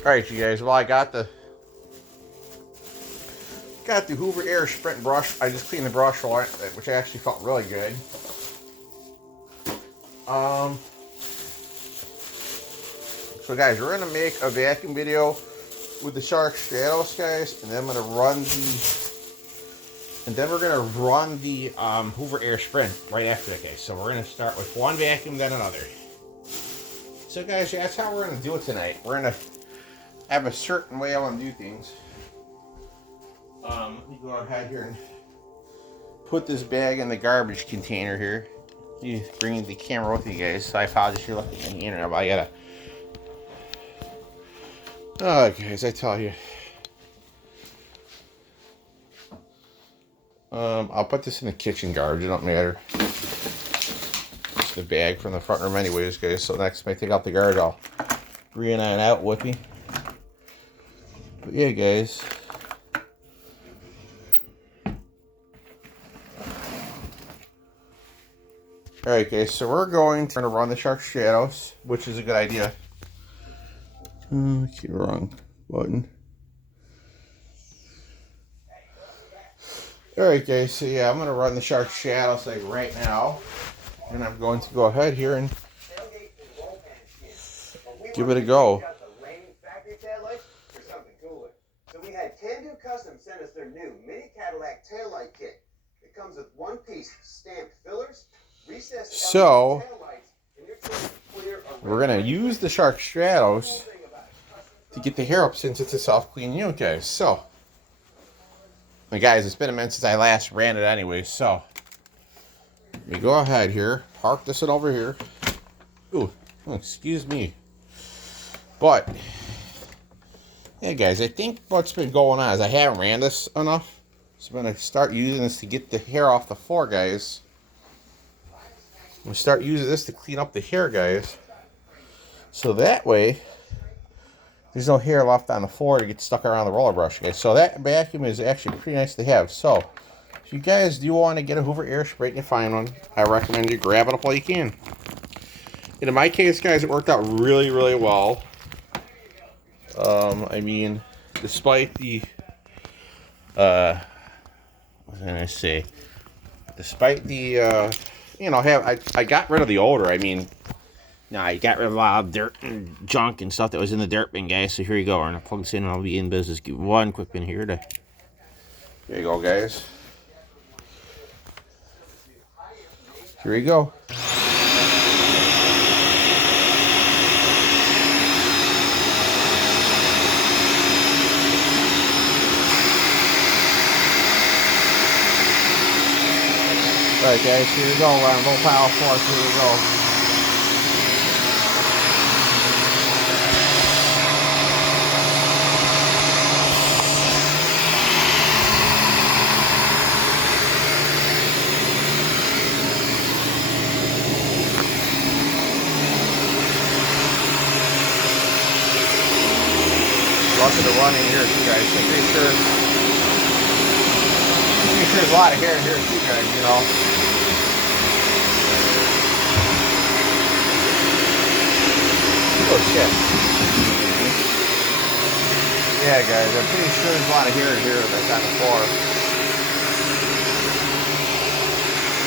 Alright, you guys, well, I got the Hoover Air Sprint brush. I just cleaned the brush on it, which actually felt really good. So guys, we're gonna make a vacuum video with the starttos, guys, and then I'm gonna run the Hoover Air Sprint right after that, guys. So we're gonna start with one vacuum, then another. So guys, that's how we're gonna do it tonight. We're gonna have a certain way I want to do things. Let me go ahead here and put this bag in the garbage container here. You bringing the camera with you guys, so I apologize if you're looking at the internet, but I gotta. Oh, guys, I tell you. I'll put this in the kitchen garbage. It don't matter. It's the bag from the front room, anyways, guys. So next time I take out the garbage, I'll bring it on out with me. But yeah, guys. Alright, guys, so we're going to run the starttos, which is a good idea. Okay, wrong button. Alright, guys, so yeah, I'm going to run the starttos like right now. And I'm going to go ahead here and give it a go. So we had Can-Do Custom send us their new mini Cadillac taillight kit. It comes with one-piece stamped fillers. So, we're going to use the starttos to get the hair up since it's a self-clean unit, guys. So, and guys, it's been a minute since I last ran it anyway, so let me go ahead here, park this one over here. Ooh, excuse me. But, yeah, guys, I think what's been going on is I haven't ran this enough. So I'm going to start using this to get the hair off the floor, guys. I'm going to start using this to clean up the hair, guys. So that way, there's no hair left on the floor to get stuck around the roller brush, guys. So that vacuum is actually pretty nice to have. So, if you guys do want to get a Hoover Air Sprint and you find one, I recommend you grab it up while you can. And in my case, guys, it worked out really, really well. I mean, despite the, what was I going to say? Despite the, you know, I got rid of the odor. I mean, no, I got rid of a lot of dirt and junk and stuff that was in the dirt bin, guys. So here you go. I'm going to plug this in and I'll be in business. Give one quick pin here. There you go, guys. Here we go. Alright, guys, here we go. We're on low power force. Here we go. Lots of the running here too, guys. So pretty sure there's a lot of hair here too, guys, you know. Oh shit. Yeah, guys, I'm pretty sure there's a lot of hair here that's on the floor.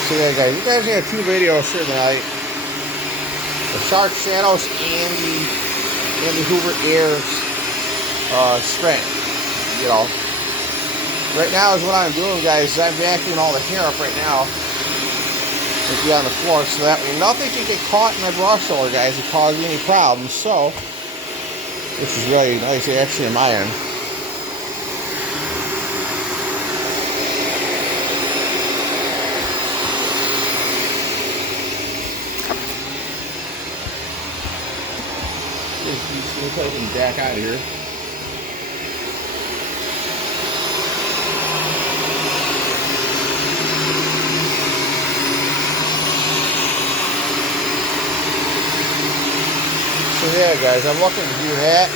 So yeah, guys, you guys got two videos here tonight. The starttos and the Hoover Air Sprint. You know. Right now is what I'm doing, guys, is I'm vacuuming all the hair up right now. It'll be on the floor, so that way nothing can get caught in my brush roller, guys, and cause me any problems. So, this is really nice, actually, in my end. Let's take him back out of here. So yeah, guys, I'm looking to do that.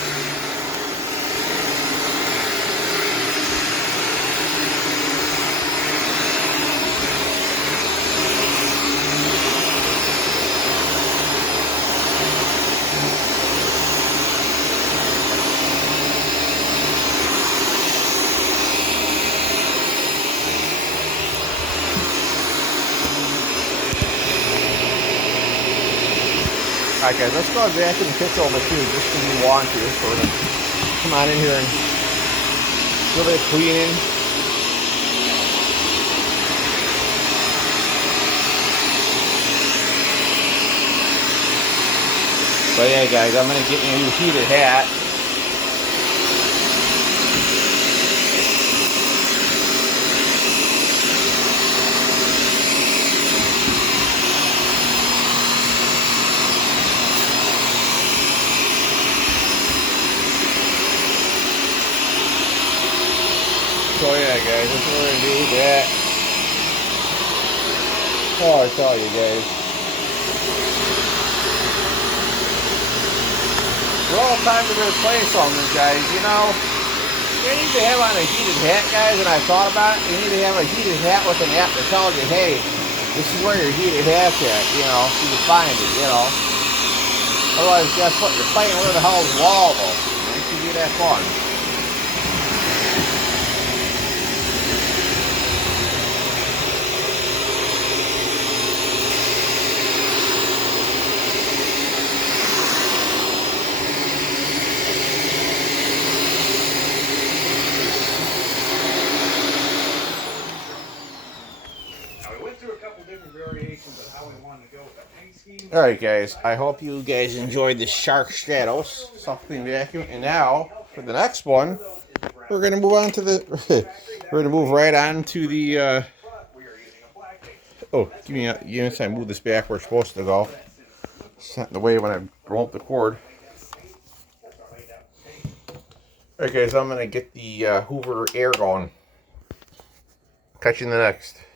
Alright guys, let's go back in the kitchen over too, just because we want to. So we're gonna come on in here and do a bit of cleaning. But yeah guys, I'm gonna get me a new heated hat. So yeah guys, that's what we're gonna do that. Oh, I tell you guys. Well, time to replace something, guys. You know, you need to have on a heated hat, guys, and I thought about it. You need to have a heated hat with an app that tells you, hey, this is where your heated hat's at, you know, so you can find it, you know. Otherwise, guess what? You're playing where the hell is Waldo. It should be that fun. Alright guys, I hope you guys enjoyed the Shark Stratos self-clean vacuum. And now, for the next one, we're going to move on to the, we're going to move right on to the, oh, give me a second, move this back where it's supposed to go. It's not in the way when I roll up the cord. Alright guys, I'm going to get the Hoover air going. Catch you in the next.